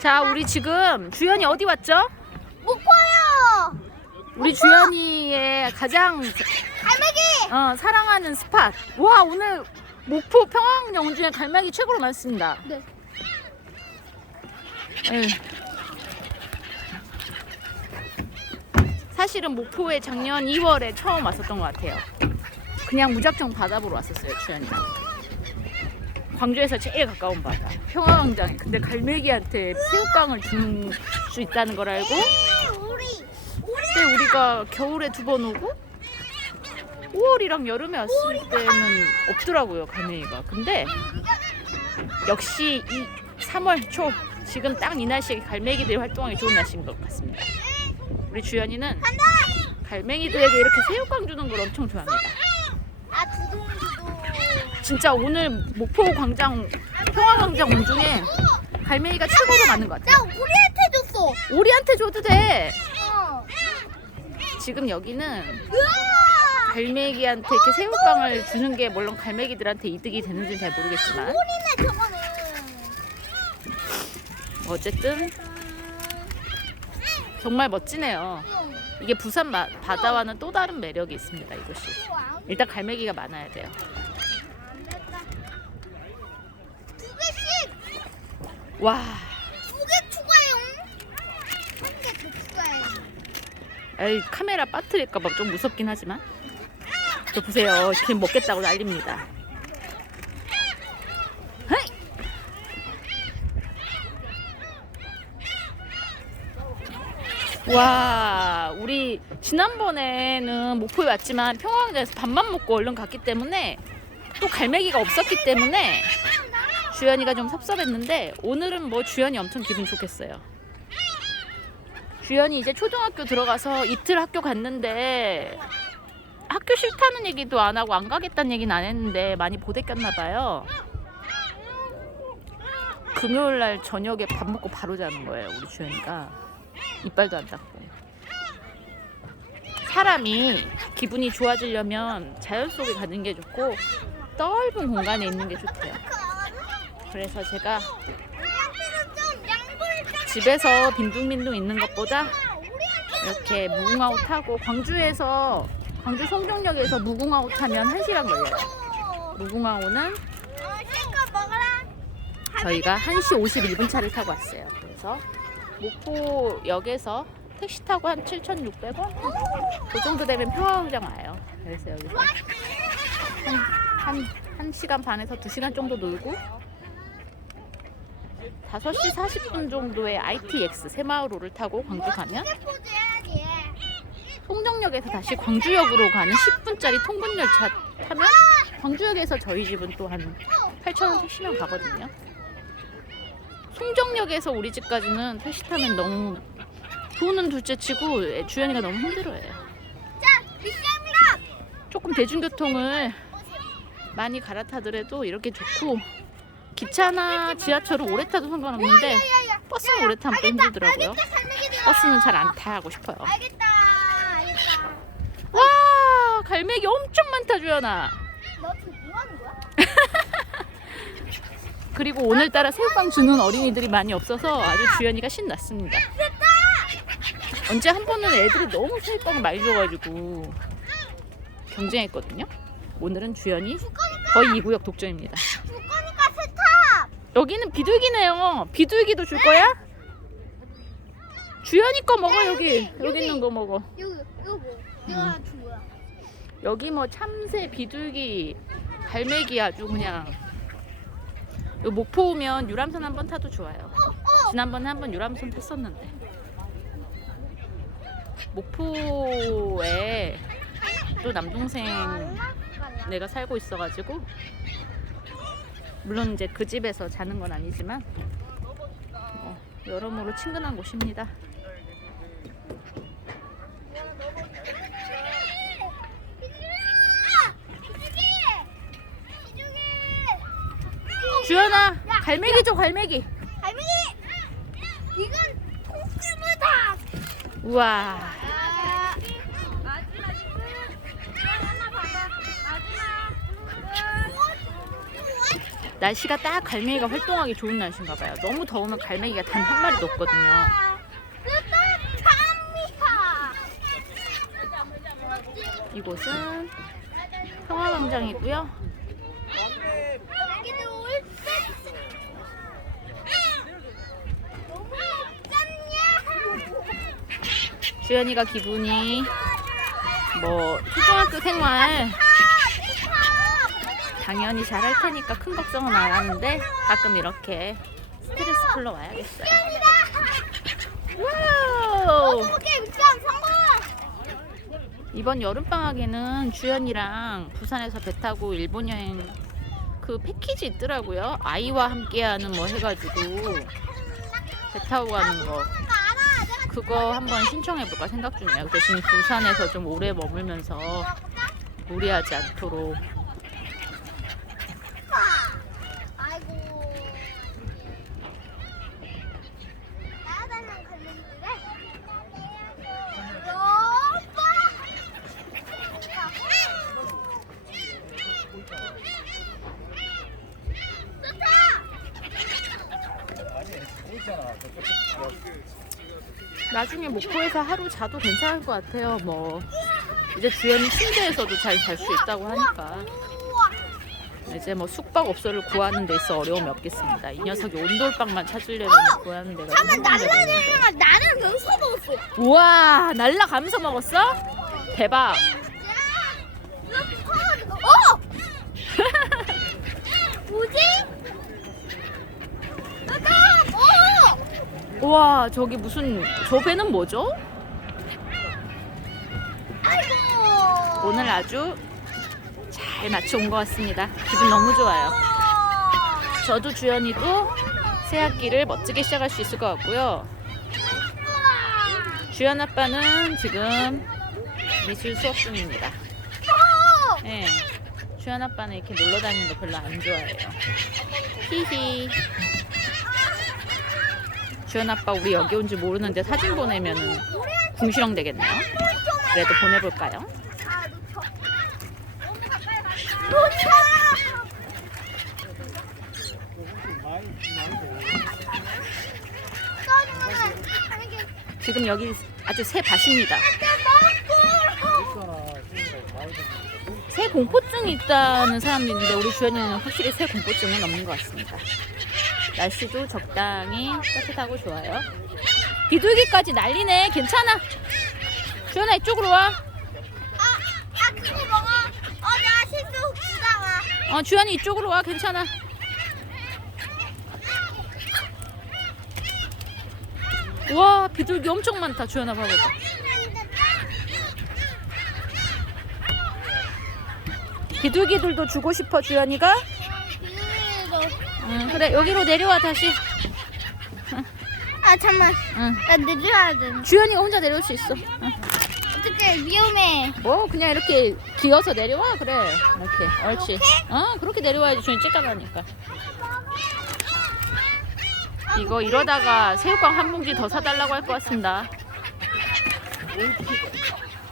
자, 우리 지금 주연이 어디 왔죠? 목포요. 우리 주연이의 가장 갈매기. 어, 사랑하는 스팟. 와, 오늘 목포 평화영정 중에 갈매기 최고로 많습니다. 네. 에휴. 사실은 목포에 작년 2월에 처음 왔었던 것 같아요. 그냥 무작정 바다 보러 왔었어요, 주연이가. 광주에서 제일 가까운 바다, 평화광장에. 근데 갈매기한테 새우깡을 주는 수 있다는 걸 알고 그때 우리가 겨울에 두 번 오고 5월이랑 여름에 왔을 때는 없더라고요 갈매기가 근데 역시 이 3월 초 지금 딱 이 날씨에 갈매기들이 활동하기 좋은 날씨인 것 같습니다 우리 주연이는 갈매기들에게 이렇게 새우깡 주는 걸 엄청 좋아합니다. 진짜 오늘 목포 광장 평화광장 온 중에 갈매기가 최고로 많은 것 같아요 나 우리한테 줬어. 우리한테 줘도 돼 어. 지금 여기는 으아. 갈매기한테 이렇게 새우깡을 주는 게 물론 갈매기들한테 이득이 되는지 잘 모르겠지만 저거는. 어쨌든 정말 멋지네요. 이게 부산 마- 바다와는 또 다른 매력이 있습니다. 이곳이 일단 갈매기가 많아야 돼요. 두 개씩 와, 두 개 추가요. 한 개 더 추가요. 에이, 카메라 빠뜨릴까봐 좀 무섭긴 하지만 저 보세요. 지금 먹겠다고 난립니다. 와, 우리 지난번에는 목포에 왔지만 평화광장에서 밥만 먹고 얼른 갔기 때문에 또 갈매기가 없었기 때문에 주연이가 좀 섭섭했는데 오늘은 뭐 주연이 엄청 기분 좋겠어요. 주연이 이제 초등학교 들어가서 이틀 학교 갔는데 학교 싫다는 얘기도 안 하고 안 가겠다는 얘기는 안 했는데 많이 보대꼈나 봐요. 금요일 날 저녁에 밥 먹고 바로 자는 거예요, 우리 주연이가. 이빨도 안 닦고. 사람이 기분이 좋아지려면 자연 속에 가는 게 좋고 넓은 공간에 있는 게 좋대요. 그래서 제가. 집에서 빈둥빈둥 있는 것보다 이렇게 무궁화호 타고 광주에서 광주 송정역에서 무궁화호 타면 1시간 걸려요. 무궁화호는 어. 저희가 1시 51분 차를 타고 왔어요. 그래서 목포역에서 택시 타고 한 7,600원? 그 정도 되면 평화광장 와요. 그래서 여기서 한, 한, 한 시간 반에서 2시간 정도 놀고 5시 40분 정도의 ITX 새마을호를 타고 광주 가면. 송정역에서 다시 광주역으로 가는 10분짜리 통근열차 타면 광주역에서 저희 집은 또 한 8,000원 택시면 가거든요. 송정역에서 우리 집까지는 택시 타면 너무 돈은 둘째 치고 주연이가 너무 힘들어해요. 조금 대중교통을 많이 갈아타더라도 이렇게 좋고 기차나 지하철을 오래 타도 상관없는데 버스는 오래 타면 또 힘들더라고요. 버스는 잘 안 타고 싶어요. 알겠다. 알겠다. 와 갈매기 엄청 많다 주연아. 너 지금 뭐 하는 거야? 그리고 오늘따라 새우깡 주는 어린이들이 많이 없어서 아주 주연이가 신났습니다. 언제 한 번은 애들이 너무 새우깡을 많이 줘가지고 경쟁했거든요. 오늘은 주연이 거의 이 구역 독점입니다. 여기는 비둘기네요. 비둘기도 줄 거야? 주연이 거 먹어 여기. 여기, 여기 있는 거 먹어. 이거 이거 뭐? 내가 준 거야. 여기 뭐 참새, 비둘기, 갈매기 아주 그냥. 요 목포 오면 유람선 한번 타도 좋아요. 지난번에 한번 유람선 탔었는데. 목포에 또 남동생 내가 살고 있어가지고 물론 이제 그 집에서 자는 건 아니지만 어, 여러모로 친근한 곳입니다. 주연아, 갈매기 줘 갈매기. 갈매기. 이건 통째무다. 우와. 아, 마지막 하나 봐봐. 마지막. 날씨가 딱 갈매기가 활동하기 좋은 날씨인가 봐요. 너무 더우면 갈매기가 단 한 마리도 없거든요. 이곳은 평화광장이고요. 주연이가 기분이 뭐 초등학교 생활 당연히 잘할 테니까 큰 걱정은 안 하는데 가끔 이렇게 스트레스 풀러 와야겠어요. 이번 여름 방학에는 주연이랑 부산에서 배 타고 일본 여행 그 패키지 있더라고요. 아이와 함께하는 뭐 해가지고 배 타고 가는 거 그거 한번 신청해 볼까 생각 중이에요. 그 대신 부산에서 좀 오래 머물면서 무리하지 않도록 아이고. 나가는 걸린데. 나중에 목포에서 하루 자도 괜찮을 것 같아요. 뭐 이제 주연이 침대에서도 잘 잘 수 있다고 하니까 이제 뭐 숙박업소를 구하는 데 있어 어려움이 없겠습니다. 이 녀석이 온돌방만 찾으려면 구하는 데가 좀 잠깐 날라다니면 나는 여기서 먹었어. 우와 날라가면서 먹었어? 대박 어! 뭐지? 잠깐! 어! 우와 저기 무슨 저 배는 뭐죠? 아이고! 오늘 아주 잘 맞춰온 것 같습니다. 기분 너무 좋아요. 저도 주연이도 새 학기를 멋지게 시작할 수 있을 것 같고요. 주연 아빠는 지금 미술 수업 중입니다. 네. 주연 아빠는 이렇게 놀러 다니는 거 별로 안 좋아해요. 히히. 주연 아빠 우리 여기 온 줄 모르는데 사진 보내면은 궁시렁 되겠네요. 그래도 보내볼까요? 지금 여기 아주 새 밭입니다. 새 공포증이 있다는 사람도 있는데 우리 주연이는 확실히 새 공포증은 없는 것 같습니다. 날씨도 적당히 따뜻하고 좋아요. 비둘기까지 난리네. 괜찮아. 주연아 이쪽으로 와. 아, 아 그거 먹어. 어, 나 실수 부담아. 어, 주연이 이쪽으로 와. 괜찮아. 와 비둘기 엄청 많다. 주연아 봐봐. 비둘기들도 주고 싶어 주연이가. 응, 그래 여기로 내려와 다시. 아 잠만, 응. 나 늦어야 돼. 주연이가 혼자 내려올 수 있어. 응. 어떻게 위험해? 뭐 그냥 이렇게 기어서 내려와 그래 이렇게 옳지 어 그렇게 내려와야지 주인 찌까나니까 이거 이러다가 새우깡 한 봉지 더 사달라고 할 것 같습니다